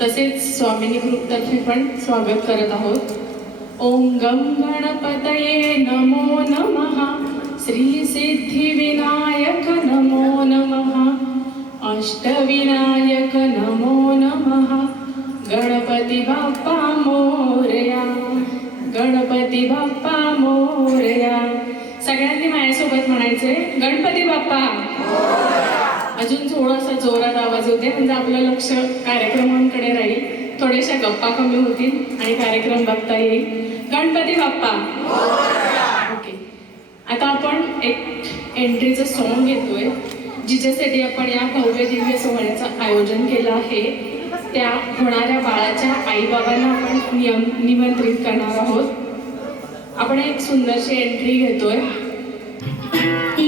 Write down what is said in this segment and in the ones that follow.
तसेच स्वामिनी ग्रुपतर्फे पण स्वागत करत आहोत। ओम गम गणपतये नमो नमः, श्री सिद्धिविनायक नमो नमः, अष्टविनायक नमो नमः, गणपती बाप्पा मोरया, गणपती बाप्पा मोरया। सगळ्यांनी माझ्यासोबत म्हणायचे गणपती बाप्पा। अजून थोडासा जोरात आवाज होते म्हणजे आपलं लक्ष कार्यक्रमांकडे राहील, थोड्याशा गप्पा कमी होतील आणि कार्यक्रम बघता येईल। गणपती बाप्पा। ओके, आता आपण एक एंट्रीचं सॉन्ग घेतोय, जिच्यासाठी आपण या भव्य दिव्य सोहळ्याचं आयोजन केलं आहे। त्या होणाऱ्या बाळाच्या आईबाबांना आपण निमंत्रित करणार आहोत। आपण एक सुंदरशी एंट्री घेतोय। Thank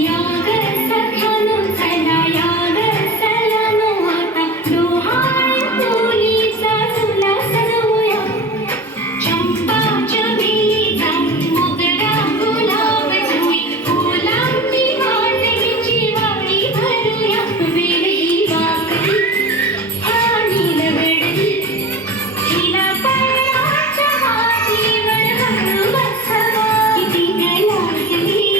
you.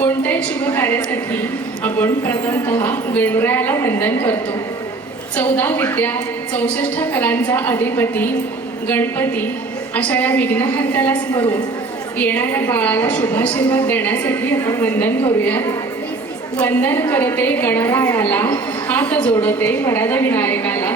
कोणत्याही शुभ कार्यासाठी आपण प्रथमतः गणरायाला वंदन करतो. 14 विद्या 64 कलांचा अधिपती गणपती अशा या विघ्नहर्त्याला स्मरून येणाऱ्या बाळाला शुभाशीर्वाद देण्यासाठी आपण वंदन करूया. वंदन करते गणरायाला, हात जोडते वरद विनायकाला.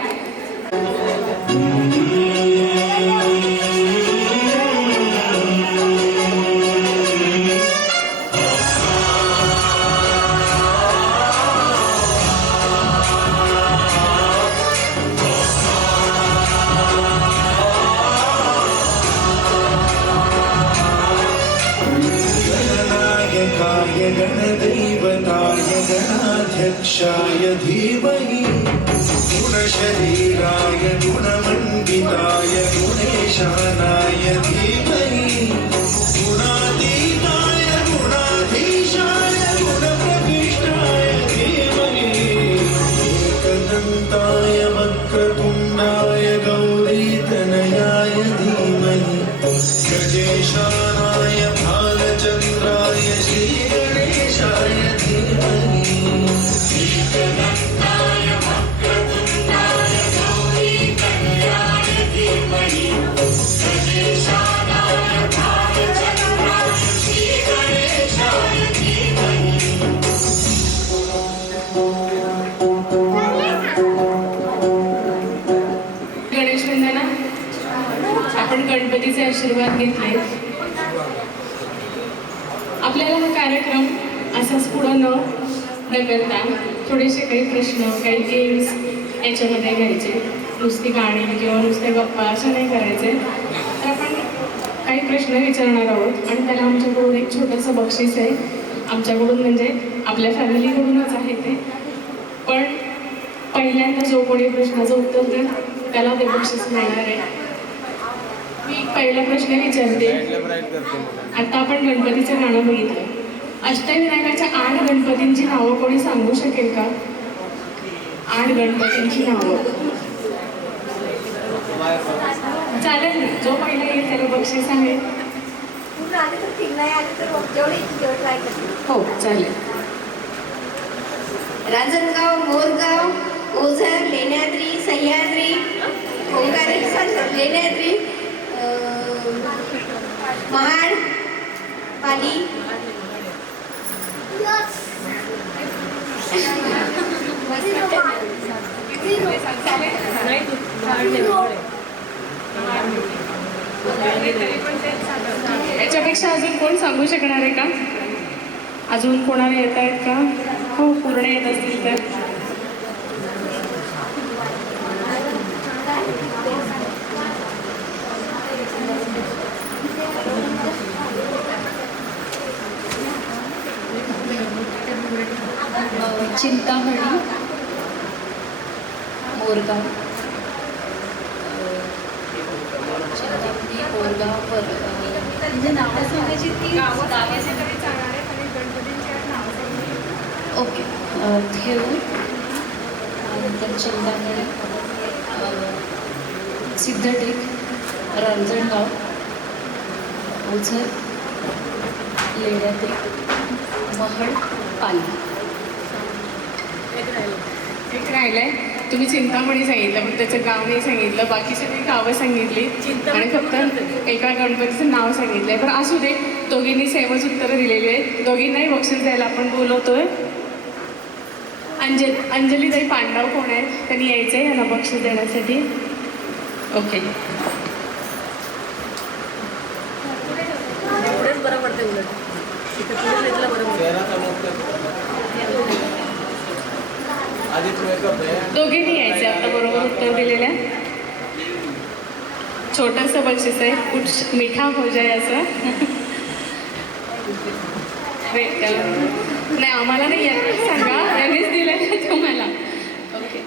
गणदैवताय गणाध्यक्षाय धीमहि गुणशरीराय गुणमण्डिताय गुणेशानाय धीमहि गुणातीताय गुणाधीशाय गुणप्रविष्टाय धीमहि एकदन्ताय वक्रतुण्डाय गौरीतनयाय धीमहि गजेशानाय भालचन्द्राय श्रीगणेशाय धीमहि एकदन्ताय वक्रतुण्डाय गौरीतनयाय धीमहि गजेशानाय भालचन्द्राय श्रीगणेशाय धीमहि. गणेश वंदना आपण गणपतीचे आशीर्वाद घेतले. आपल्याला हा कार्यक्रम असाच पुढं न ढकलता थोडेसे काही प्रश्न, काही गेम्स याच्यामध्ये घ्यायचे. नुसती गाणी किंवा नुसते गप्पा असं नाही करायचे. तर आपण काही प्रश्न विचारणार आहोत आणि त्याला आमच्याकडून एक छोटंसं बक्षीस आहे. आमच्याकडून म्हणजे आपल्या फॅमिलीकडूनच आहे ते. पण पहिल्यांदा जो कोणी प्रश्नाचं उत्तर देईल त्याला ते बक्षीस मिळणार आहे. मी पहिला प्रश्न विचारते. आता आपण गणपतीचं गाणं बघितलं. अष्टविनायकाच्या 8 गणपतींची नावं कोणी सांगू शकेल का? 8 गणपतींची नावं चालेल ना. जो पहिला येईल त्याला बक्षीस आहे. हो चालेल. रांजणगाव, मोरगाव, ओझर, लेण्याद्री, सह्याद्री, ओंकारेश्वर, लेण्याद्री, महाड, पाली, याच्यापेक्षा अजून कोण सांगू शकणार आहे का? अजून कोणाला येत आहेत का? हो पूर्ण येत असतील तर चिंतामणी, मोरगाव, चिंतामणी, मोरगाव, म्हणजे नावं सांगायची ती गावे तरी चालणार आहे आणि गणपतींची नावं सांगायची. ओके. थेऊर, नंतर चिंतामणी, सिद्धटेक, रांजणगाव, ओझर, लेण्याद्री, महड, पाली. एक राहिलंय. तुम्ही चिंतामणी सांगितलं पण त्याचं गाव नाही सांगितलं. बाकी सगळी गावं सांगितली आणि फक्त एका गणपतीचं नाव सांगितलंय. पण असू दे, दोघींनी सेमच उत्तरं दिलेली आहेत. दोघींनाही बक्षीस द्यायला आपण बोलवतोय. अंजलीताई पांडव कोण आहेत? त्यांनी यायचं आहे यांना बक्षीस देण्यासाठी. ओके. बरं पडते उलट इथे पुढे घेतलं बरं. दोघींनी यायचे आता बरोबर उत्तर दिलेल्या. छोटंसं बक्षीस आहे, कुछ मिठा हो जाय असं. नाही आम्हाला नाही येत सांगा, यांनीच दिलं तुम्हाला. ओके.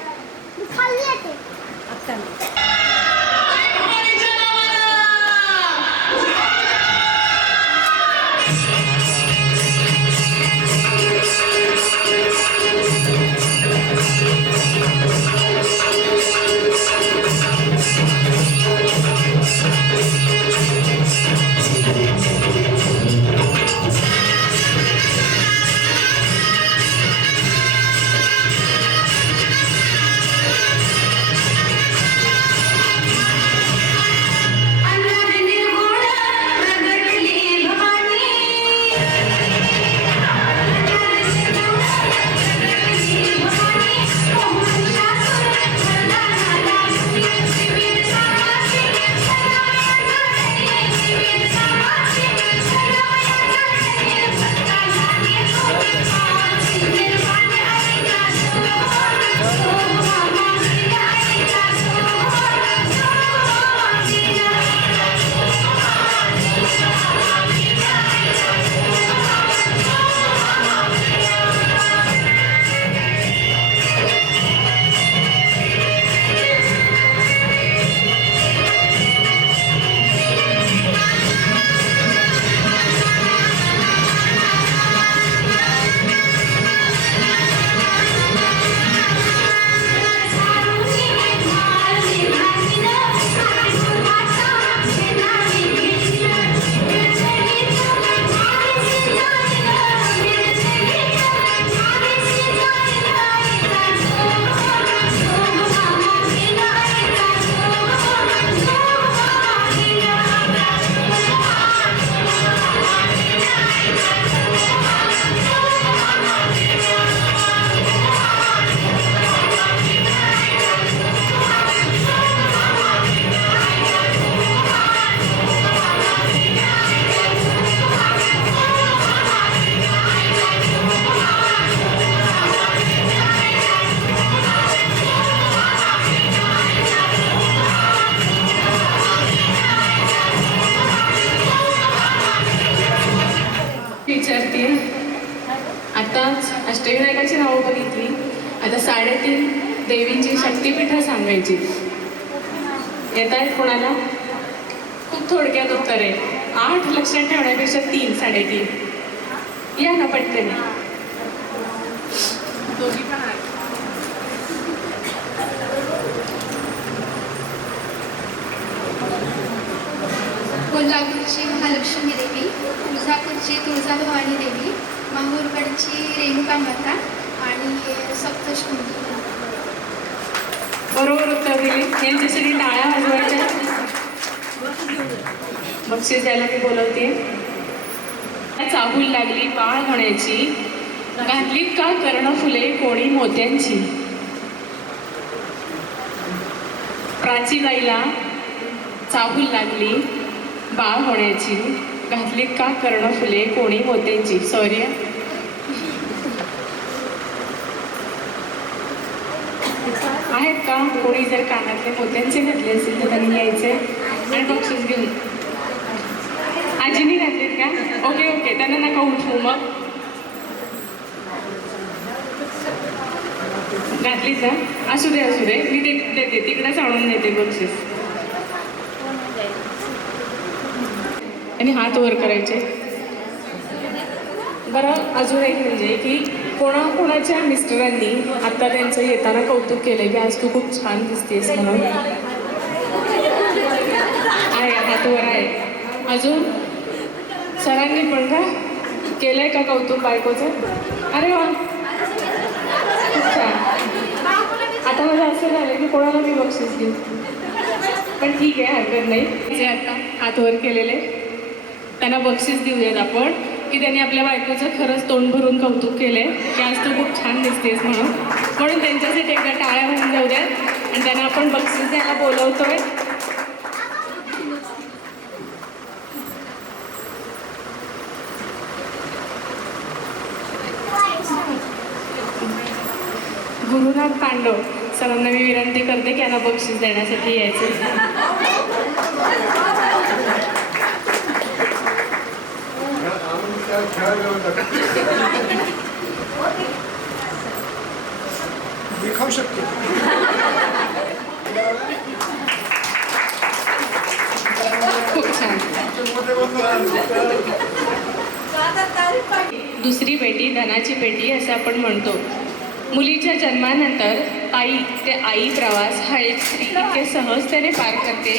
अष्टविनायकाची नावं बघितली. आता 3.5 देवींची शक्तिपीठं सांगायची. येत आहेत कोणाला? खूप थोडक्यात उत्तर आहे. 8 लक्षात ठेवण्यापेक्षा 3, 3.5. या ना पटकन. दोघी पण आहेत. कोल्हापूरची महालक्ष्मी देवी, तुळजापूरची तुळजाभवानी देवी, माहूरगडची रेणुका माता आणि सप्तशृंगी. बरोबर उत्तर दिली. यांच्यासाठी टाळ्या वाजवायच्या. बक्षीस द्यायला मी बोलवते. चाहूल लागली बाळ होण्याची, घातलीत का कर्णफुले कोणी मोत्यांची. प्राचीबाईला चाहूल लागली बाळ होण्याची, घातलीत का कर्णफुले कोणी मोत्यांची. सॉरी. आहेत का कोणी जर कानातले मोत्यांचे घातले असेल तर त्यांनी यायचे आणि बक्षीस घेऊन. आजीने घातलेत का? ओके ओके, त्यांना नका उठवू. मग घातलीच ना? असू दे असू दे, मी देते तिकडेच आणून देते बक्षीस. आणि हात वर करायचे. बरं, अजून एक म्हणजे की कोणाकोणाच्या मिस्टरांनी आता त्यांचं येताना कौतुक केलं की आज तू खूप छान दिसतेस म्हणून. आहे, हात वर आहे. अजून सरांनी पण का केलंय का कौतुक बायकोचं? अरे वा, खूप छान. आता माझं असं झालं की कोणाला मी बक्षीस देऊ, पण ठीक आहे, हरकत नाही. जे आता हात वर केलेले त्यांना बक्षीस देऊयात आपण, की त्यांनी आपल्या बायकोचं खरंच तोंड भरून कौतुक केलंय की आज तू खूप छान दिसतेस म्हणून. म्हणून त्यांच्यासाठी एकदा टाळ्या होऊन जाऊ द्यात आणि त्यांना आपण बक्षीस द्यायला बोलवतोय. गुरुनाथ पांडव सरांना मी विनंती करते की यांना बक्षीस देण्यासाठी यायचं. मी खाऊ शकतो. खूप छान. दुसरी पेटी धनाची पेटी असं आपण म्हणतो. मुलीच्या जन्मानंतर ताई ते आई प्रवास हा एक स्त्री इतके सहजतेने पार करते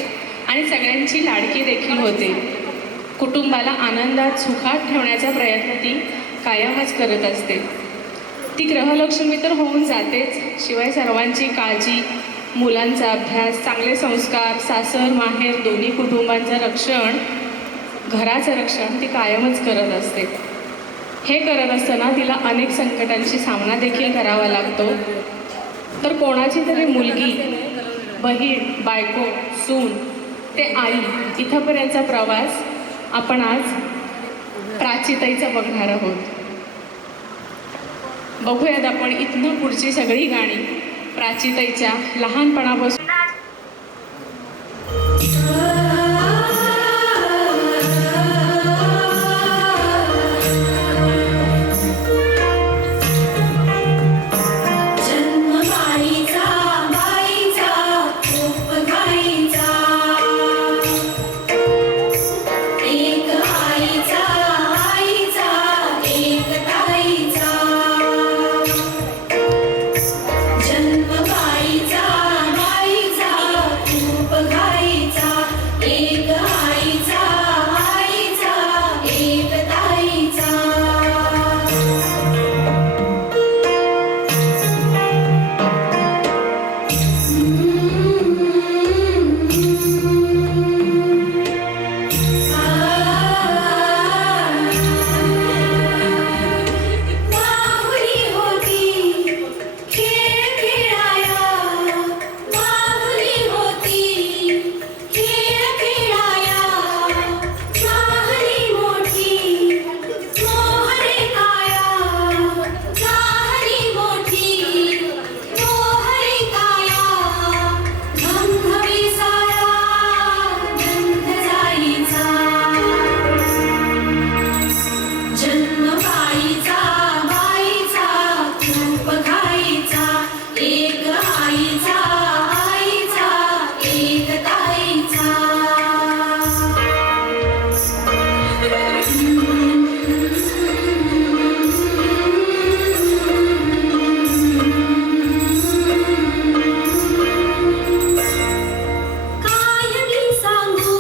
आणि सगळ्यांची लाडकी देखील होते. कुटुंबाला आनंदात सुखात ठेवण्याचा प्रयत्न ती कायमच करत असते. ती ग्रहलक्ष्मी तर होऊन जातेच, शिवाय सर्वांची काळजी, मुलांचा अभ्यास, चांगले संस्कार, सासर माहेर दोन्ही कुटुंबांचं रक्षण, घराचं रक्षण ती कायमच करत असते. हे करत असताना तिला अनेक संकटांशी सामना देखील करावा लागतो. तर कोणाची तरी मुलगी, बहीण, बायको, सून ते आई इथंपर्यंतचा प्रवास आपण आज प्राचीताईचा बघणार आहोत. बघूयात आपण इथनं पुढची सगळी गाणी प्राचीताईच्या लहानपणापासून. जन्म बाईचा काय मी सांगू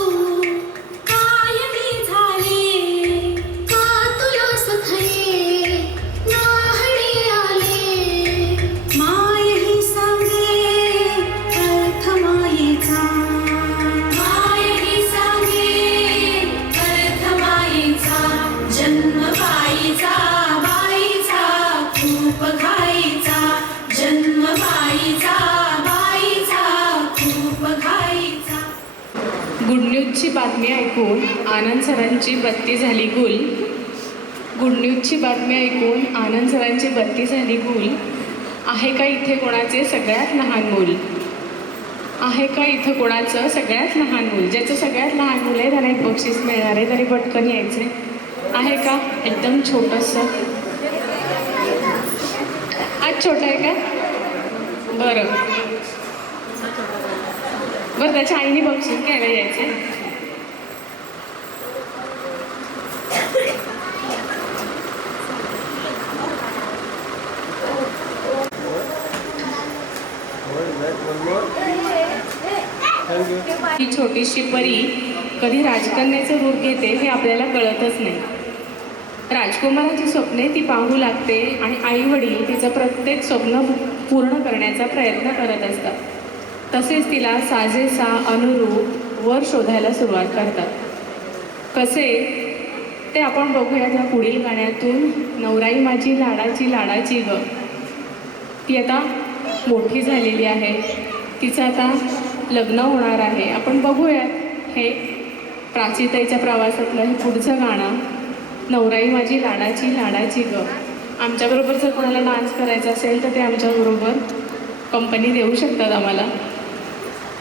काय मी झाले का तुला सखये नाहणी आले माय ही सांगे अर्थ मायेचा माय ही सांगे अर्थ मायेचा जन्म बाईचा बाईचा खूप घाईचा जन्म बाईचा बाईचा खूप घाईचा गुड न्यूजची बातमी ऐकून आनंद सरांची बत्ती झाली गुल. गुड न्यूजची बातमी ऐकून आनंद सरांची बत्ती झाली गुल. आहे का इथे कोणाचे सगळ्यात लहान मूल? आहे का इथं कोणाचं सगळ्यात लहान मूल? ज्याचं सगळ्यात लहान मूल आहे त्याला एक बक्षीस मिळणार आहे. तरी पटकन यायचे. आहे का एकदम छोटंसं? आज छोटं आहे का? बरं बरं, त्याच्या आईने बक्षीस घ्यायला यायचे. ही छोटीशी परी कधी राजकन्याचं रूप घेते हे आपल्याला कळतच नाही. राजकुमाराची स्वप्ने ती पाहू लागते आणि आई वडील तिचं प्रत्येक स्वप्न पूर्ण करण्याचा प्रयत्न करत असतात. तसेच तिला साजेसा अनुरूप वर शोधायला सुरुवात करतात. कसे ते आपण बघूया त्या पुढील गाण्यातून. नवराई माझी लाडाची लाडाची ग. ती आता मोठी झालेली आहे. तिचं आता लग्न होणार आहे. आपण बघूयात हे प्राचीताईच्या प्रवासातलं हे पुढचं गाणं. नवराई माझी लाडाची लाडाची ग. आमच्याबरोबर जर कोणाला डान्स करायचा असेल तर ते आमच्याबरोबर कंपनी देऊ शकतात. आम्हाला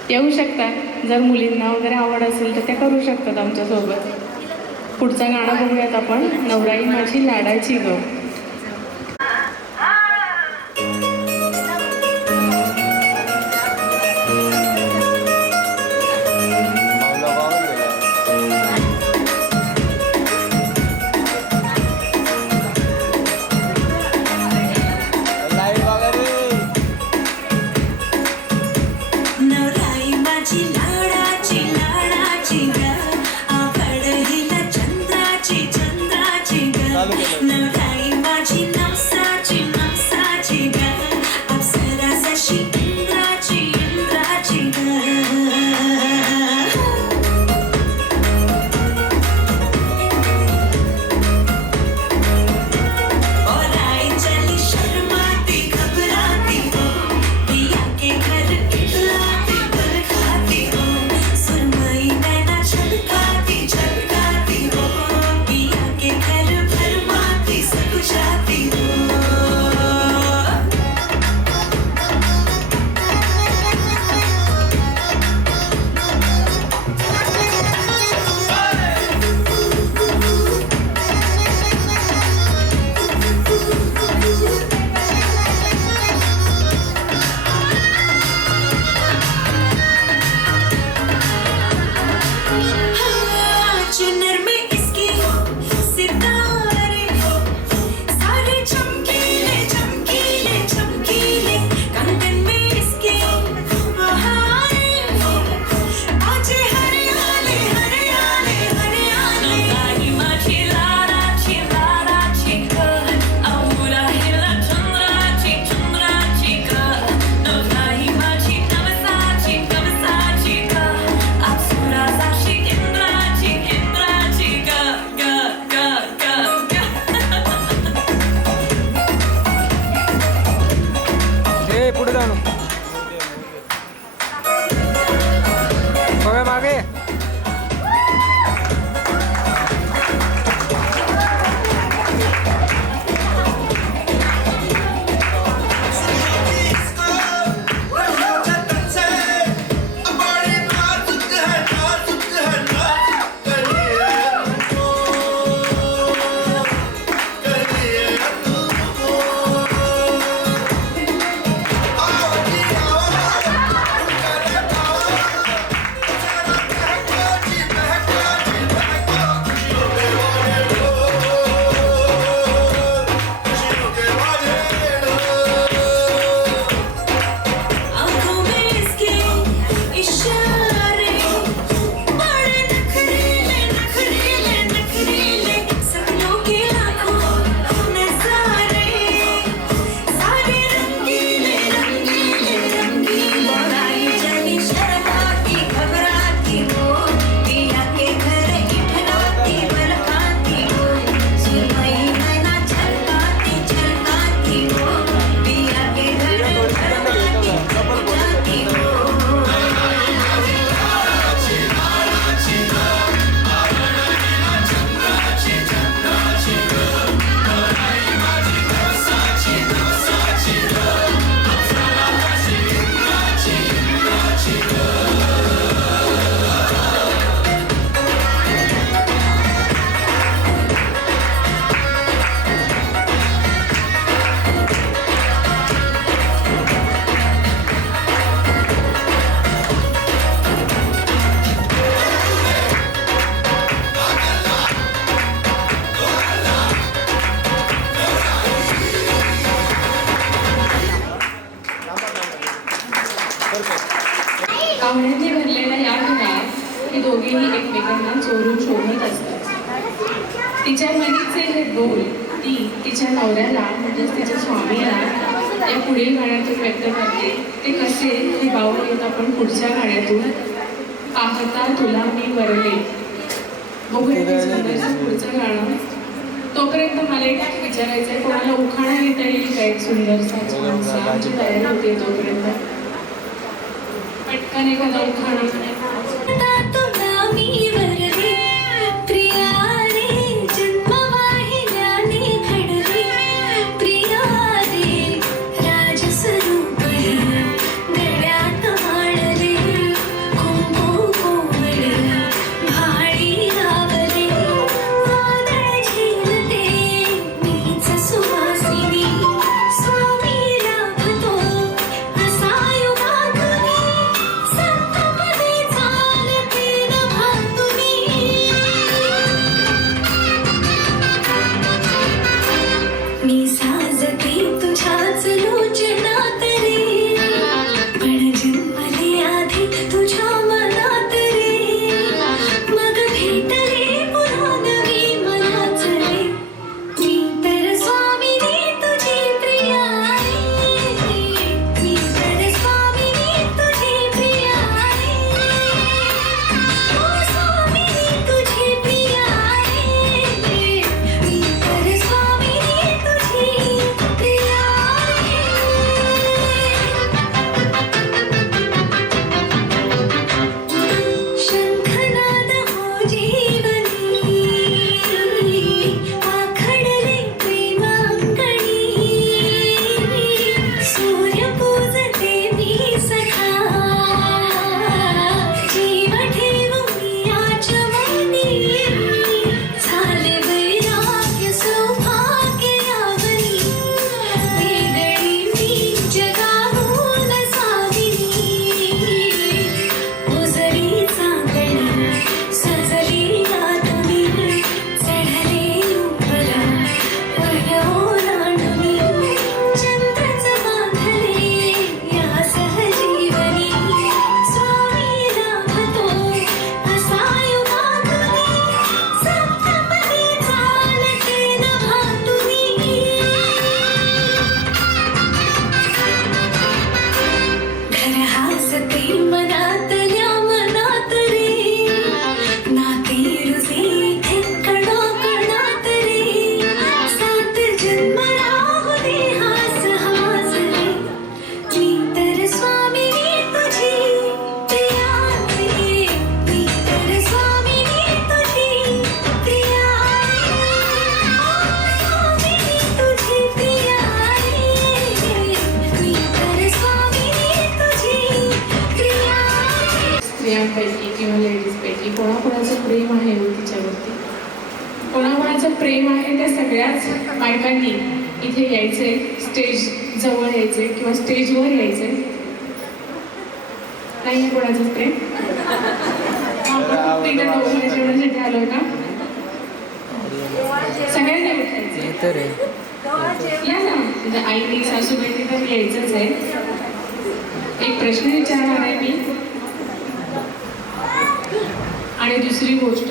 येऊ शकतात. जर मुलींना वगैरे आवड असेल तर त्या करू शकतात आमच्यासोबत. पुढचं गाणं बघूयात आपण. नवराई माझी लाडाची ग. नवराई माझी लाडाची लाडाची ग आवड हिला चंद्राची चंद्राची ग नवराई माझी नवसाची नवसाची ग अप्सरा जशी इंद्राची इंद्राची ग और आई चली शर्माती घबराती हो पिया के घर इतलाती पल खाती हो सुरमई नैना छलकाती छलकाती हो पिया के घर भरमाती पाहुण्यांनी भरलेल्या या घरात हे दोघेही एकमेकांना चोरून शोधत असतात. तिच्या मनीचे हे बोल ती तिच्या नवऱ्याला म्हणजेच तिच्या स्वामीला या पुढील गाण्यातून व्यक्त करते. ते कसे हे पाहून आपण पुढच्या गाण्यातून पाहता तुला मी वरले. बघूया ते सुंदरचं पुढचं गाणं. तोपर्यंत मला एक विचारायचं आहे, कोणाला उखाणा घेता येईल का एक सुंदरसा छानसा? आमची तयारी होते तोपर्यंत पटकन एखादा उखाणा. तुला मी वरले प्रिया रे जन्मवाहिन्याने घडले प्रिया रे राजस्वरूप हे गळ्यात माळले कुंकू कोवळे भाळी लावले वादळ झेलते मीच सुवासिनी स्वामी लाभतो असा युगातुनी सप्तपदी चालते नभातुनी. मी साजते तुझ्याच लोचनात रे पण जन्मले आधी तुझ्या मनात रे मग भेटले पुन्हा नवी मलाच रे. मी तर स्वामिनी तुझी प्रिया रे मी तर स्वामिनी तुझी प्रिया रे ओ स्वामिनी तुझी प्रिया रे मी तर स्वामिनी तुझी प्रिया शंखनाद हो जीवनी आखडले प्रेमांगणी सूर्य पूजते मी सखा जीव ठेवून आचमनी झाले वैराग्य सौभाग्य यावनी वेगळी मी जगाहून साविनी उजळी चांदणी सजली आतुनी चढले उपला वह्या ओलांडुनी चंद्रच बांधले या सहजीवनी स्वामी लाभतो असा युगातुनी सप्तपदी चालते नभातुनी. घर हासते मनातल्या मनात रे नाते रुजे इथे कणाकणात रे सात जन्म राहू दे हास हास रे. मी तर स्वामिनी तुझी प्रिया रे मी तर स्वामिनी तुझी प्रिया रे ओ स्वामिनी तुझी प्रिया रे मी तर स्वामिनी तुझी प्रिया रे. स्त्रियांपैकी किंवा लेडीजपैकी कोणाकोणाचं प्रेम आहे हो तिच्यावरती? कोणाकोणाचं प्रेम आहे त्या सगळ्याच बायकांनी इथे यायचंय, स्टेज जवळ यायचंय किंवा स्टेजवर यायचंय. नाही आहे कोणाचं प्रेम? आपण तिथे दोघं जेवणासाठी आलोय का? सगळ्यांनी उठायचंय. या ना, म्हणजे आईनी सासूबाईंनी तर यायचंच आहे. एक प्रश्न विचारणार आहे मी आणि दुसरी गोष्ट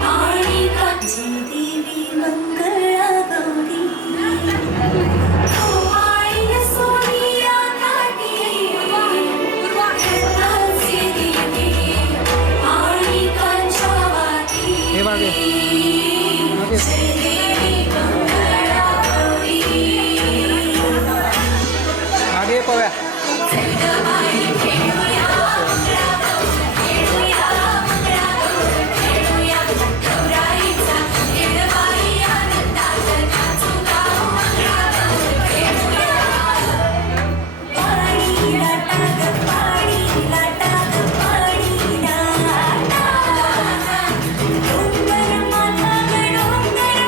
काळीकाची देवी मंगळा गौरी आई सोनिया काठी रत्नांची दिवे काळीकाच्या वाटी जय देवी मंगळा गौरी आगे पव्या जगदबाई खेळूया खेळूया खेळूया गौराईचा खेळबाई आनंदात नाचू गाऊ खेळूया पाणी लाटा ग पाणी लाटा ग पाणी लाटा डोंगर माथा ग डोंगर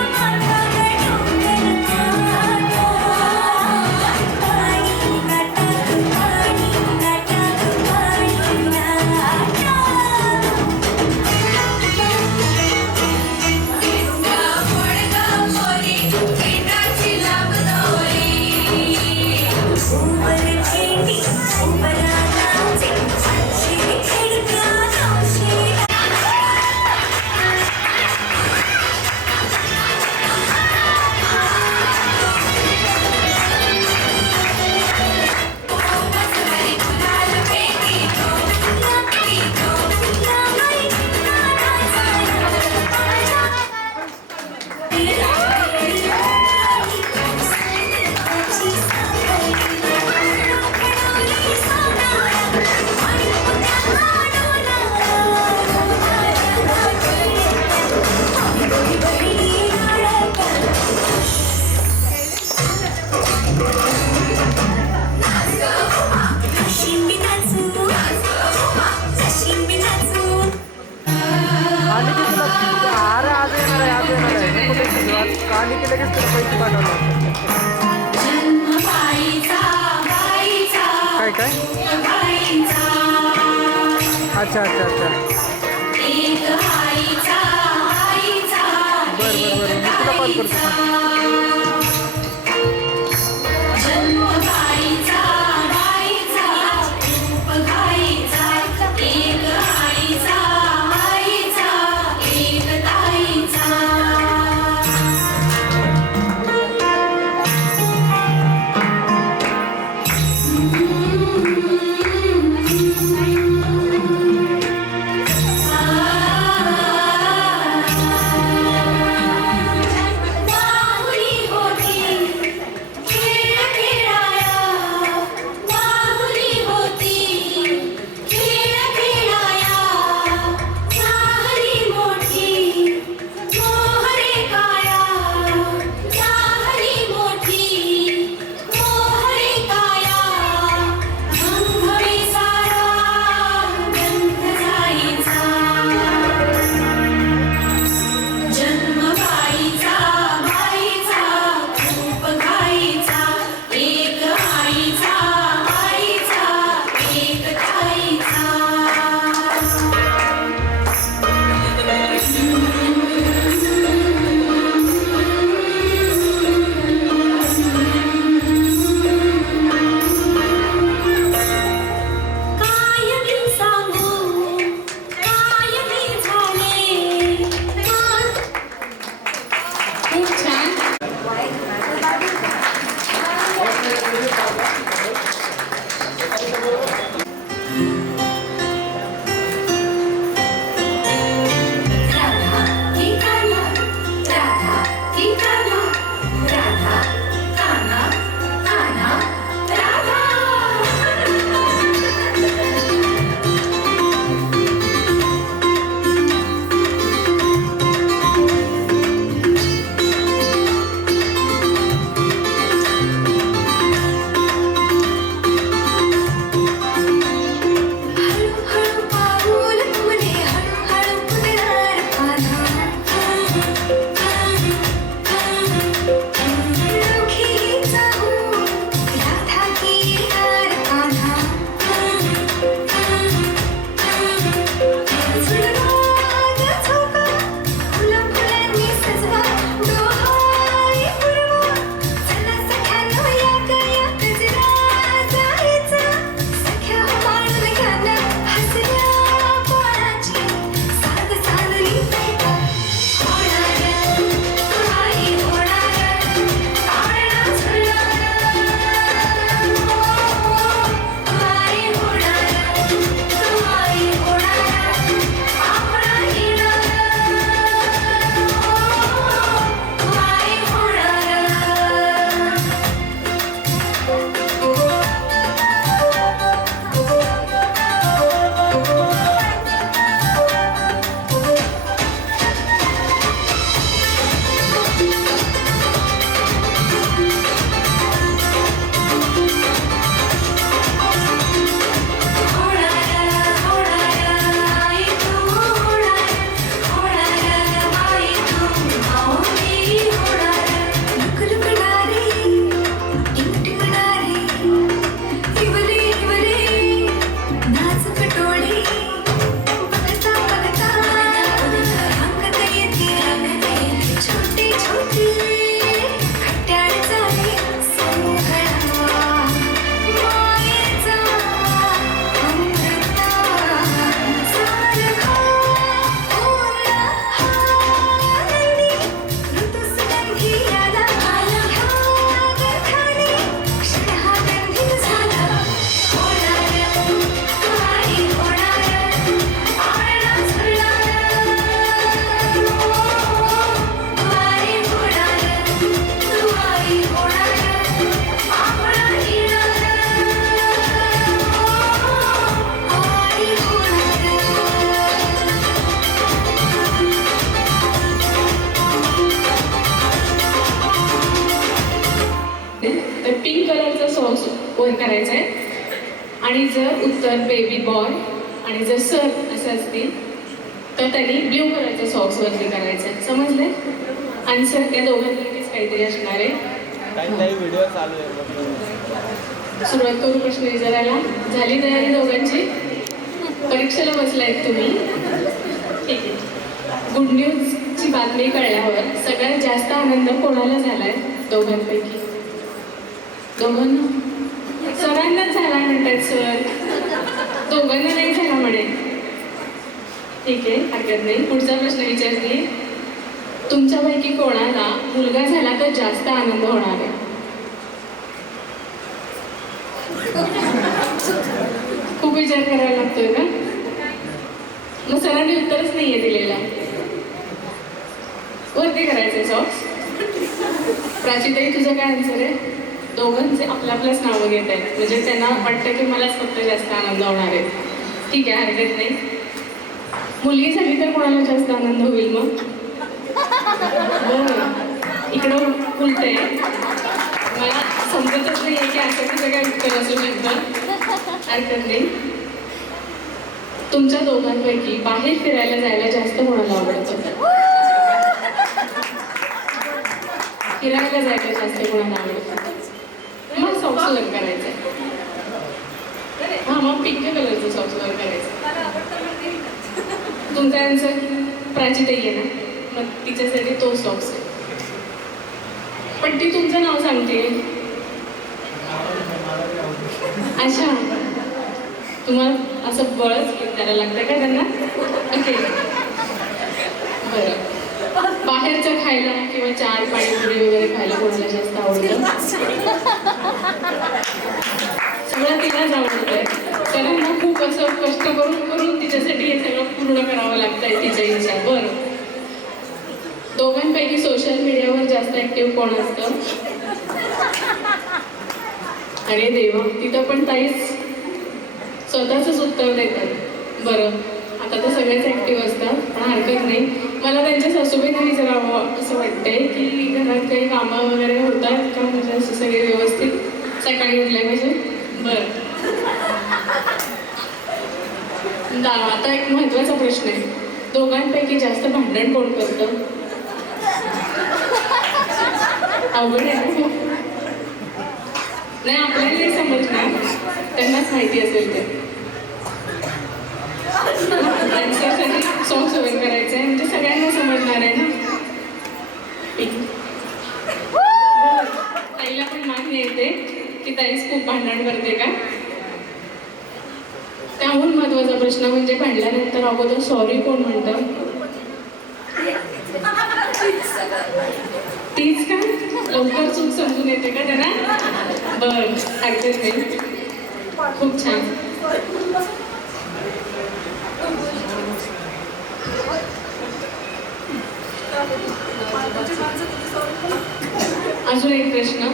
आली की तुला अरे आज येणार आहे आज येणार आहे नको टेन्शन घेऊ. आज आली की लगेच तुला पैसे पाठवणार. काय काय अच्छा अच्छा अच्छा बरं बरं बरं मी तुला कॉल करतो. खूप छान. वर करायचं आहे. आणि जर उत्तर बेबी बॉय आणि जर सर असे असतील तर त्यांनी ब्ल्यू कलरचे सॉक्स वरती करायचे. समजले? आन्सर त्या दोघांपैकीच काहीतरी असणार आहे. व्हिडिओ चालू आहे. सुरुवात करू प्रश्न विचारायला. झाली तयारी दोघांची? परीक्षेला बसलायत तुम्ही? ठीक आहे. गुड न्यूजची बातमी कळल्यावर सगळ्यात जास्त आनंद कोणाला झालाय दोघांपैकी? दोघांना? सरांनाच झाला म्हणतात सर. दोघांना नाही झाला म्हणे. ठीक आहे, हरकत नाही. पुढचा प्रश्न विचारते. तुमच्यापैकी कोणाला मुलगा झाला तर जास्त आनंद होणार आहे? खूप विचार करायला लागतोय का? मग सरांनी उत्तरच नाहीये दिलेला. वरती करायचंय सॉक्स. प्राचीताई तुझं काय आन्सर आहे? दोघांचे आपलं आपलंच नावं घेत आहेत, म्हणजे त्यांना वाटतं की मलाच फक्त जास्त आनंद होणार आहे. ठीक आहे, हरकत नाही. मुलगी झाली तर कोणाला जास्त आनंद होईल मग? बरं, इकडं उलटंय. मला समजतच नाही आहे की असं कसं काय उत्तर असू शकतं. हरकत नाही. तुमच्या दोघांपैकी बाहेर फिरायला जायला जास्त कोणाला आवडतं? फिरायला जायला जास्त कोणाला आवडतं? मग सॉक्स वर करायचंय. हा, मग पिंक कलरचं सॉक्स वर करायचं. तुमचा आन्सर प्राचीताई आहे ना, मग तिच्यासाठी तो सॉक्स आहे. पण ती तुमचं नाव सांगते. अच्छा, तुम्हाला असं बळच करायला लागतं का त्यांना? ओके, बरं. बाहेरचं खायला किंवा चार पाणीपुरी वगैरे खायला कोणाला जास्त आवडतं? सगळं तिलाच आवडतंय. सरांना खूप असं कष्ट करून तिच्यासाठी हे सगळं पूर्ण करावं लागतंय, तिच्या इच्छा. बरं, दोघांपैकी सोशल मीडियावर जास्त ऍक्टिव्ह कोण असतं? अरे देवा, तिथं पण ताईच स्वतःच उत्तर देतात. बरं, आता तर सगळेच ऍक्टिव्ह असतात, पण हरकत नाही. मला त्यांच्या सासूबाईंना विचारावं असं वाटतंय की घरात काही कामं वगैरे होतात का, म्हणजे असं सगळे व्यवस्थित सकाळी उठल्यापासून? बरं, आता एक महत्त्वाचा प्रश्न आहे. दोघांपैकी जास्त भांडण कोण करतं? अवघड आहे ना? नाही, आपल्याला नाही समजणार, त्यांनाच माहिती असेल ते. आन्सरसाठी सॉक्स ओपन करायचं आहे, म्हणजे सगळ्यांना समजणार आहे ना. ताईला पण मागणी येते की ताईच खूप भांडण करते का? त्याहून महत्वाचा प्रश्न म्हणजे भांडल्यानंतर अगोदर सॉरी कोण म्हणतं? तीच का? लवकर चूक समजून येते का त्यांना? बरं, हरकत नाही. खूप छान. अजून एक प्रश्न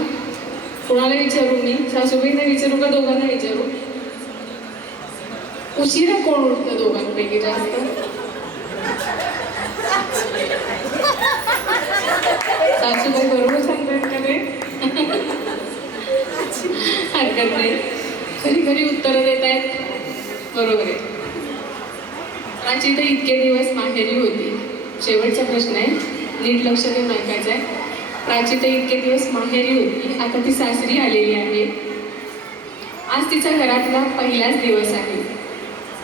कोणाला विचारू मी? सासूबाईंना विचारू का दोघांना विचारू? उशिरा कोण उठतं दोघांपैकी जास्त? सासूबाई बरोबर सांगतात का ते? हरकत नाही, खरी खरी उत्तरं देत आहेत. बरोबर आहे. प्राची तर इतके दिवस माहेरी होती. शेवटचा प्रश्न आहे, नीट लक्ष देऊन ऐकायचं आहे. प्राची तर इतके दिवस माहेरी होती, आता ती सासरी आलेली आहे. आज तिचा घरातला पहिलाच दिवस आहे.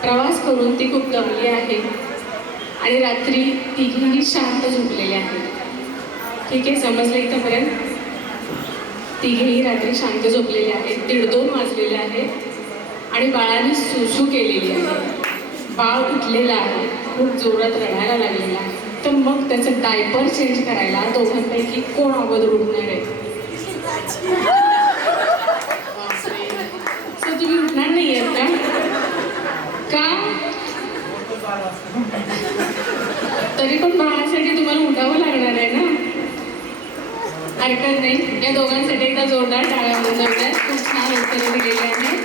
प्रवास करून ती खूप दमली आहे आणि रात्री तिघीही शांत झोपलेले आहेत. ठीक आहे, समजलं इथंपर्यंत? तिघेही रात्री शांत झोपलेले आहेत. 1:30 वाजलेले आहेत आणि बाळाने सुसू केलेली आहे. बाळ उठलेलं आहे, खूप जोरात रडायला लागलेला आहे. तर मग त्याचं डायपर चेंज करायला दोघांपैकी कोण अगोदर उठणार आहे? सर, तुम्ही उठणार नाही आहेत का? तरी पण बाळासाठी तुम्हाला उठावं लागणार आहे ना. हरकत नाही, या दोघांसाठी एकदा जोरदार टाळ्या वाजवल्यात. खूप छान उत्तरं दिलेली आहे.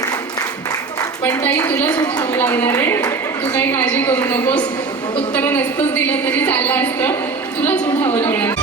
पण ताई, तुलाच उठावं लागणार आहे. तू काही काळजी करू नकोस. उत्तरं नसतंच दिलं तरी चाललं असतं, तुलाच उठावं लागणार.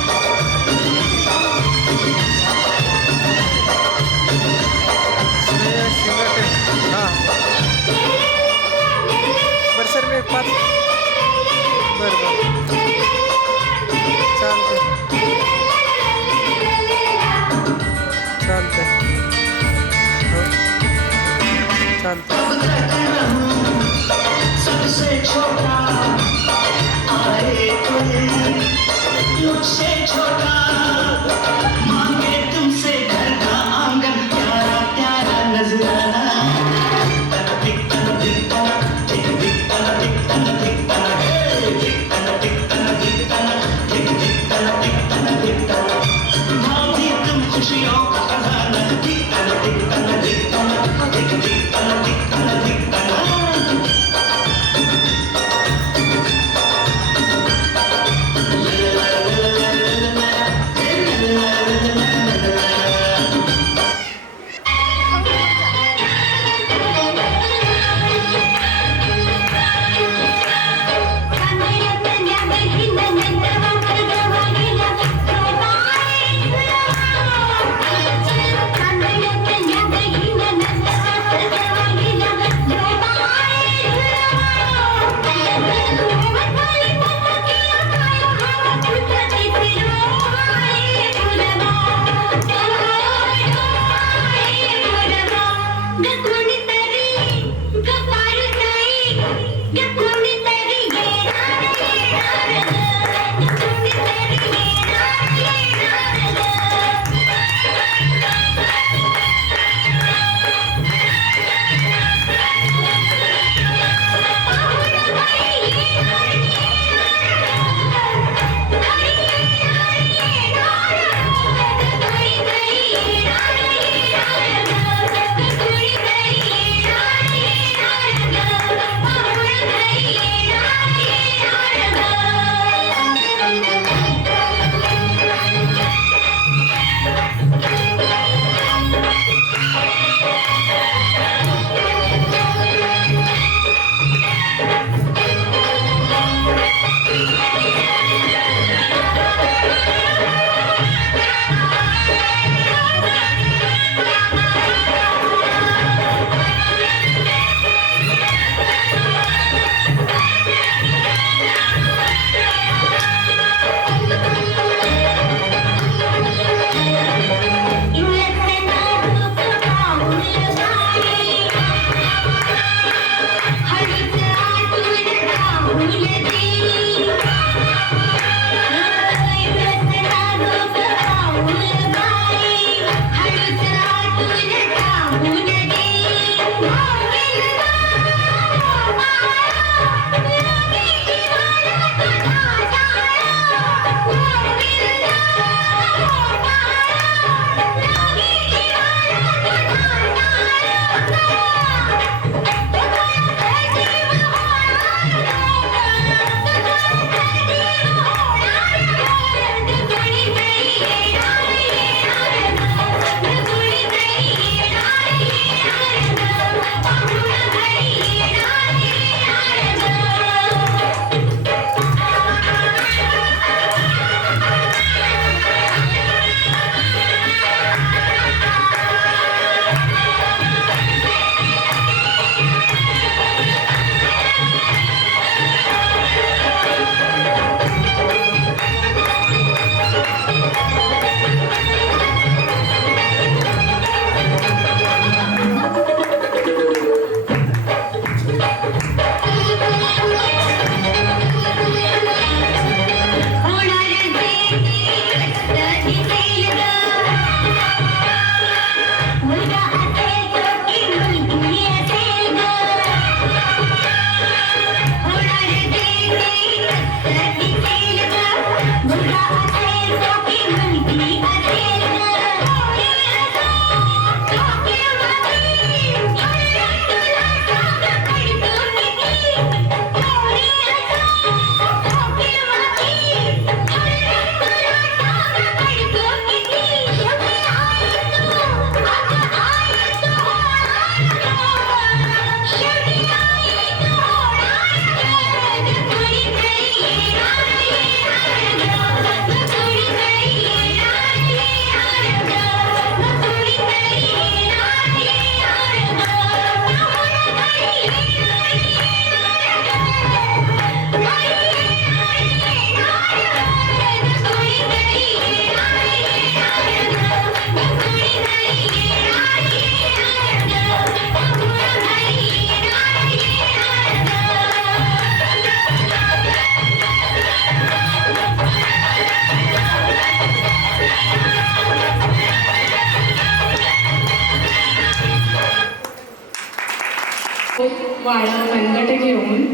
वाळा मनगट घेऊन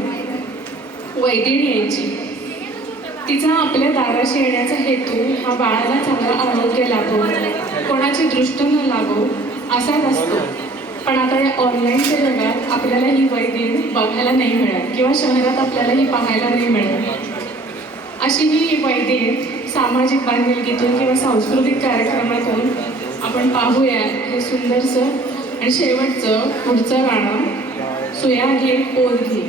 वैदिण यायची. तिचा आपल्या दाराशी येण्याचा हेतू हा बाळाला चांगलं आरोग्य लाभो, कोणाची दृष्ट न लागो असाच असतो. पण आता या ऑनलाईनच्या जगात आपल्याला ही वैदिण बघायला नाही मिळत किंवा शहरात आपल्याला ही पाहायला नाही मिळत. अशी ही वैदिण सामाजिक बांधिलकीतून किंवा सांस्कृतिक कार्यक्रमातून आपण पाहूया हे सुंदरसं आणि शेवटचं पुढचं गाणं सुया घे पोत घे.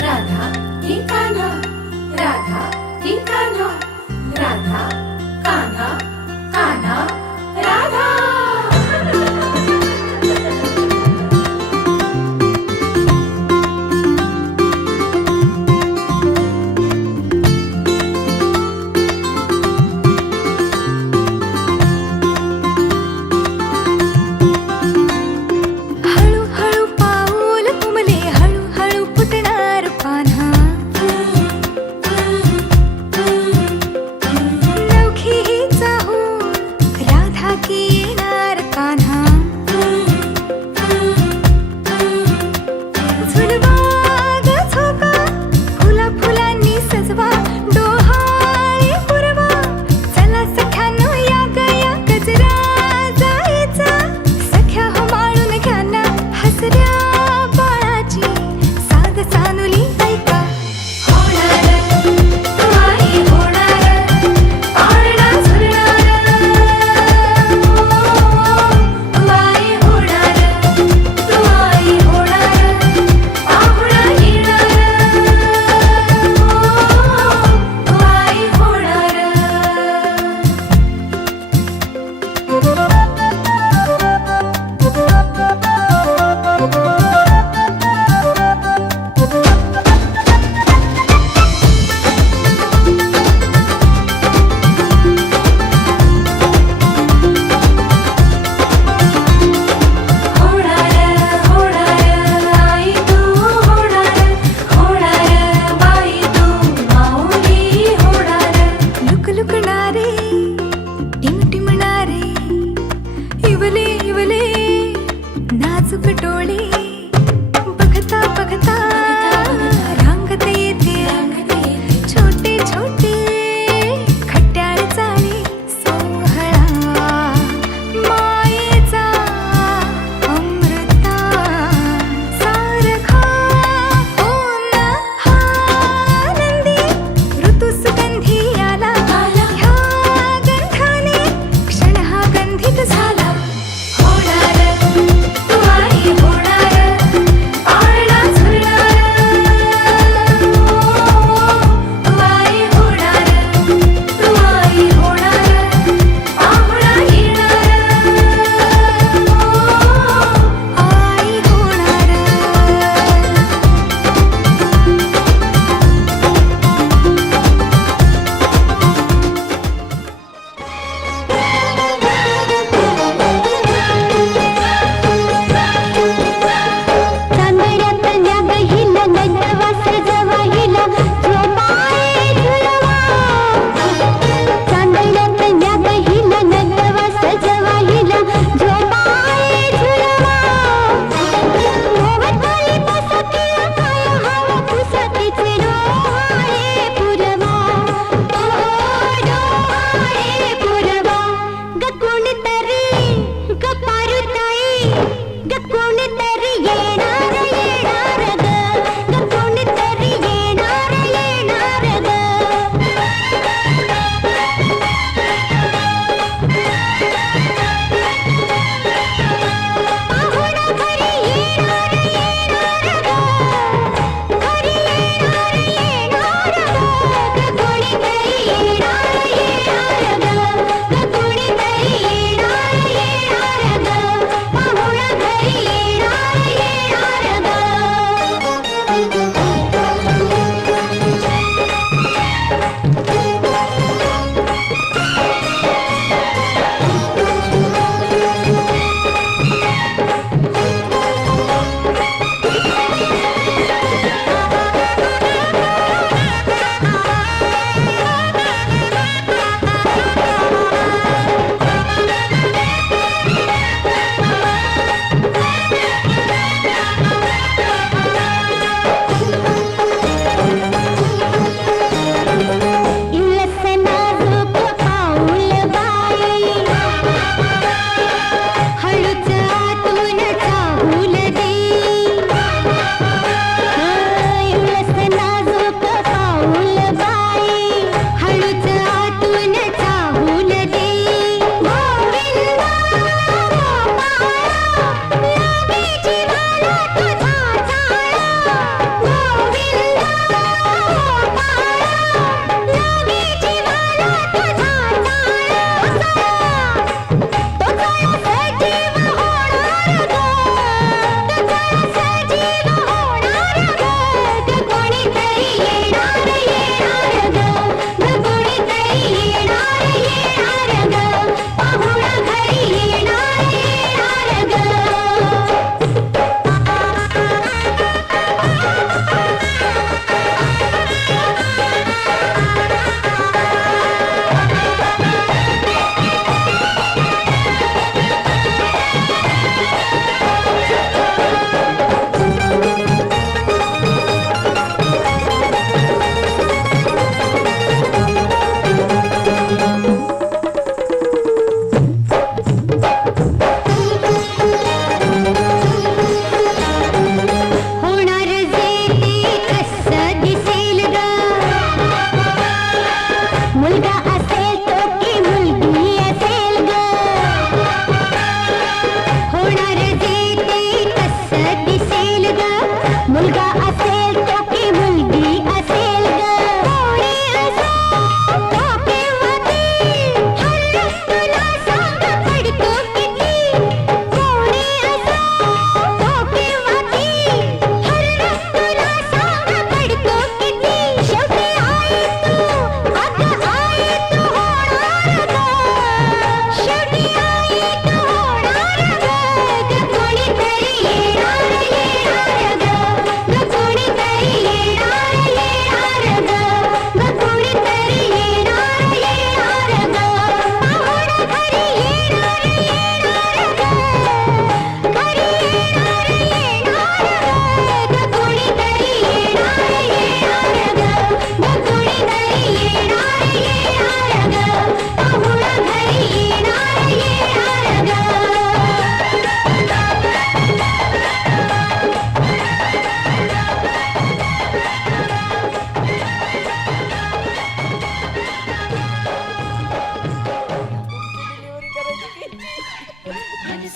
राधा की कान्हा, राधा की कान्हा, राधा कान्हा, कान्हा राधा. हळूहळू पाऊल तुमले हळूहळू फुटणार पान्हा. फुलले नाजूक डोळे बघता बघता रांगत येते छोटे छोटे खट्याळ चाले सोहळा मायेचा अमृता सारखा होन हा आनंदी ऋतू सुगंधी आला ह्या गंधाने क्षण हा गंधित झाला होणार तू आई होणार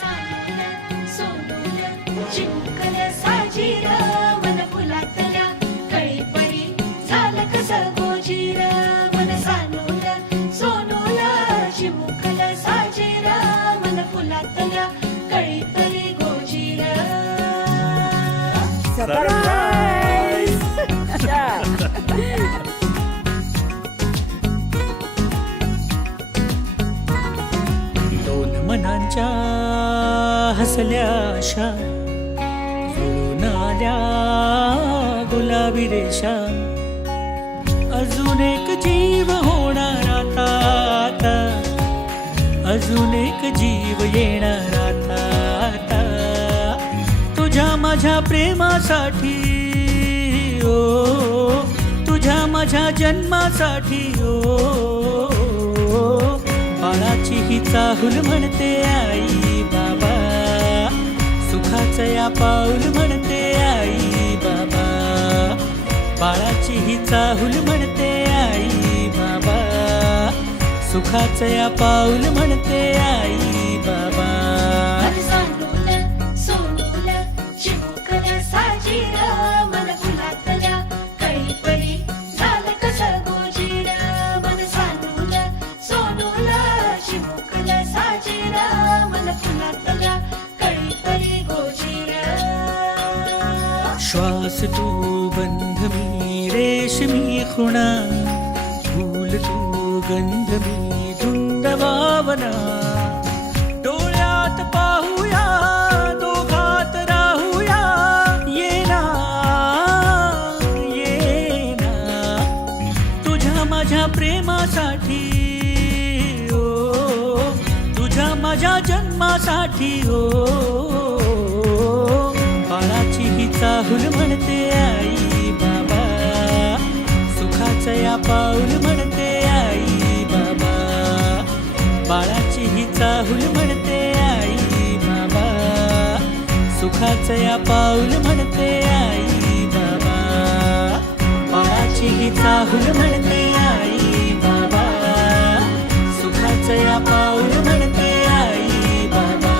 सानून सोनून चिमुकल साजीर मन फुलातल्या कळीपरी झालं कसं गोजीर मन सानून सोनून चिमुकल साजीर मन फुलातल्या कळीपरी गोजीर दोन मनांच्या हसल्या आशा जुळून आल्या गुलाबी रेषा अजून एक जीव होणार आता आता अजून एक जीव येणार आता आता तुझ्या माझ्या प्रेमासाठी ओ तुझ्या माझ्या जन्मासाठी ओ बाळाची ही चाहुल म्हणते आई बाबा सुखाचं या पाऊल म्हणते आई बाबा बाळाची ही चाहुल म्हणते आई बाबा सुखाचं या पाऊल म्हणते आई बाबा सानून सोनून चिमुकल साजीर मन फुलातल्या कळीपरी झालं कसं गोजीर मन सानून सोनून चिमुकल साजीर मन फुलातल्या कळीपरी गोजीर श्वास तू बंध मी रेशमी खुणा फूल तू गंध मी धुंद भावना डोळ्यात पाहूया दोघात राहूया येना येना तुझ्या माझ्या प्रेमासाठी ओ तुझ्या माझ्या जन्मासाठी ओ बाळाची ही चाहुल म्हणते आई बाबा सुखाचं या पाऊल म्हणते आई बाबा बाळाची ही चाहुल म्हणते आई बाबा सुखाचं या पाऊल म्हणते आई बाबा बाळाची ही चाहुल म्हणते आई बाबा सुखाचं या पाऊल म्हणते आई बाबा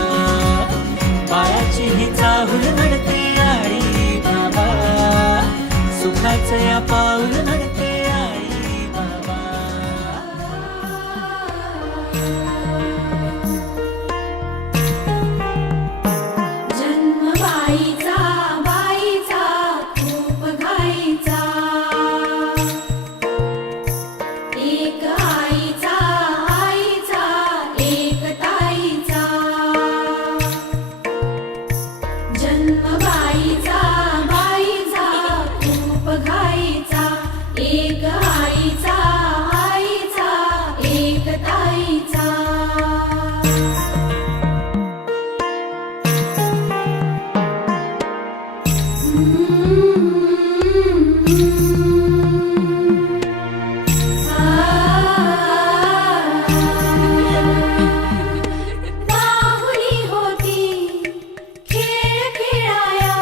बाळाची ही चाहुल म्हणते आई बाबा सुखाचं या पाऊल म्हणते आई बाबा जन्म बाईचा बाईचा खूप घाईचा एक आईचा आईचा एक ताईचा जन्म बाईचा बाईचा खूप घाईचा एक आईचा आईचा एक ताईचा बाहुली होती खेळ खेळाया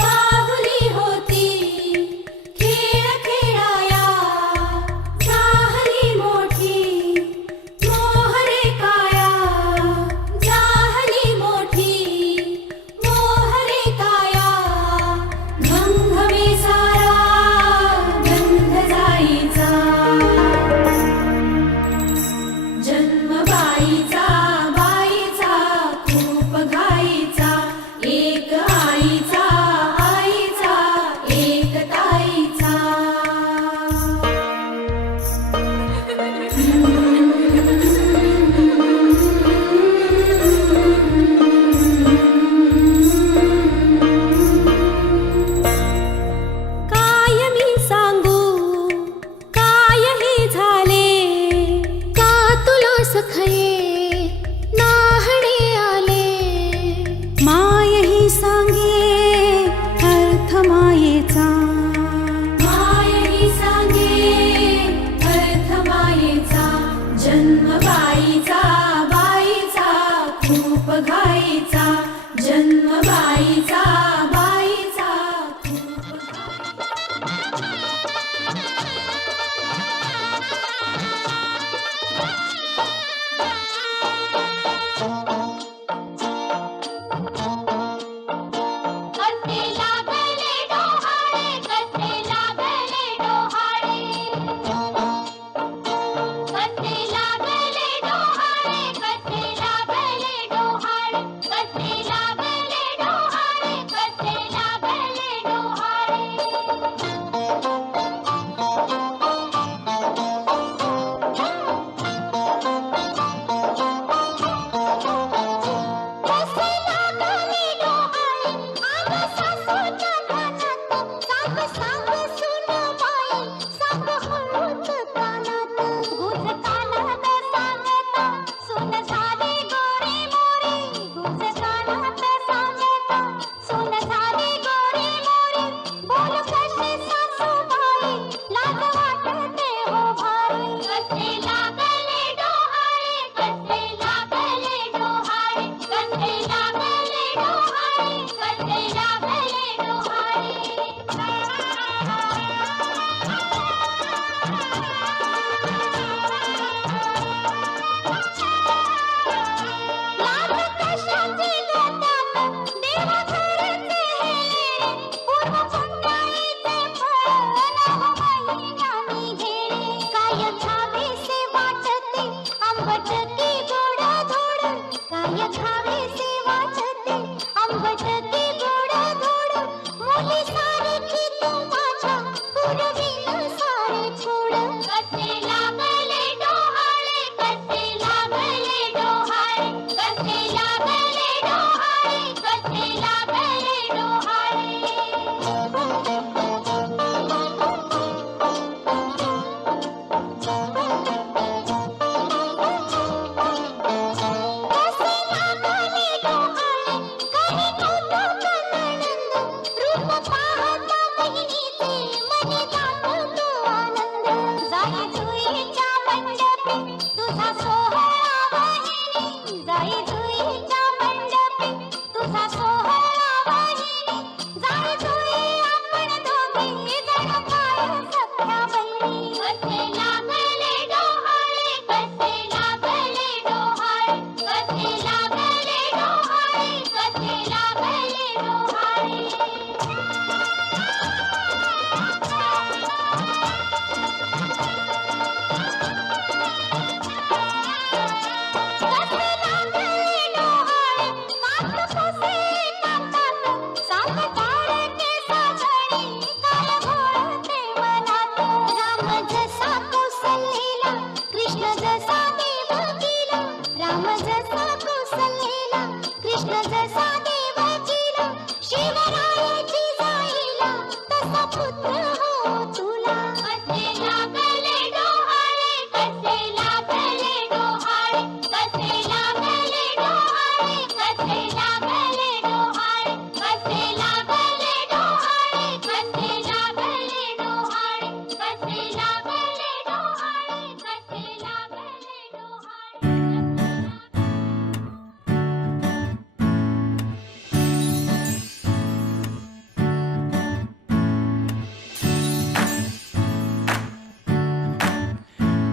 बाहुली होती खेळ खेळाया झाली मोठी मोहरे काया झाली मोठी मोहरे काया घमघमे सारा गंध जाईचा जन्म बाईचा बाईचा खूप घाईचा एक आईचा आईचा एक ताईचा काय मी सांगू काय हे झाले का तुला सखये नाहणे आले माय ही सांगे अर्थ मायेचा माय ही सांगे अर्थ मायेचा जन्म बाईचा बाईचा खूप घाईचा जन्म बाईचा बाईचा खूप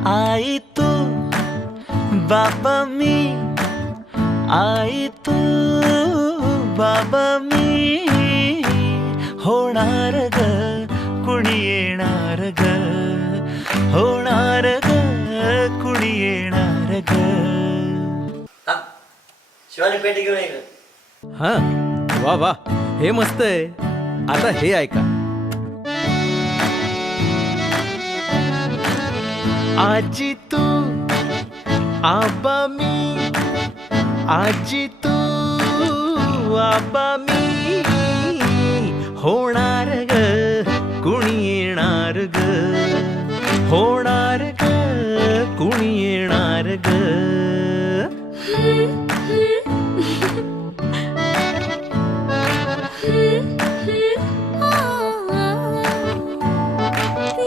आई तू बाबा मी, आई तू बाबा मी, होणार ग कुणी येणार ग, होणार ग कुणी येणार ग. शिवानी पेटी घेऊन ये. हा वा वा, हे मस्त आहे. आता हे ऐका. आजी तू आबा मी, आजी तू आबा मी, होणार ग कुणी येणार ग, होणार ग कुणी येणार ग.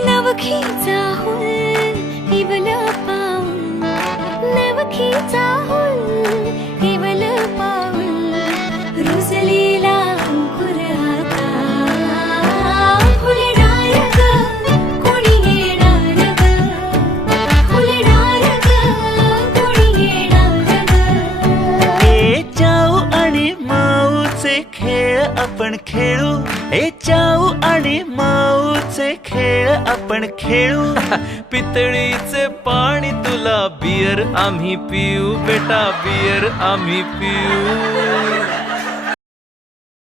नवखीचा हुल इवल पाऊल, नवखीचा हुल इवल पाऊल, रुजलेला अंकुर आता फुलणार ग कोणी येणार ग, फुलणार ग कोणी येणार ग. ए चाऊ आणि माऊचे खेळ आपण खेळू, ए चाऊ आणि माऊचे खेळ आपण खेळू. पितळीचे पाणी तुला, बियर आम्ही पिऊ बेटा, बियर आम्ही पिऊ.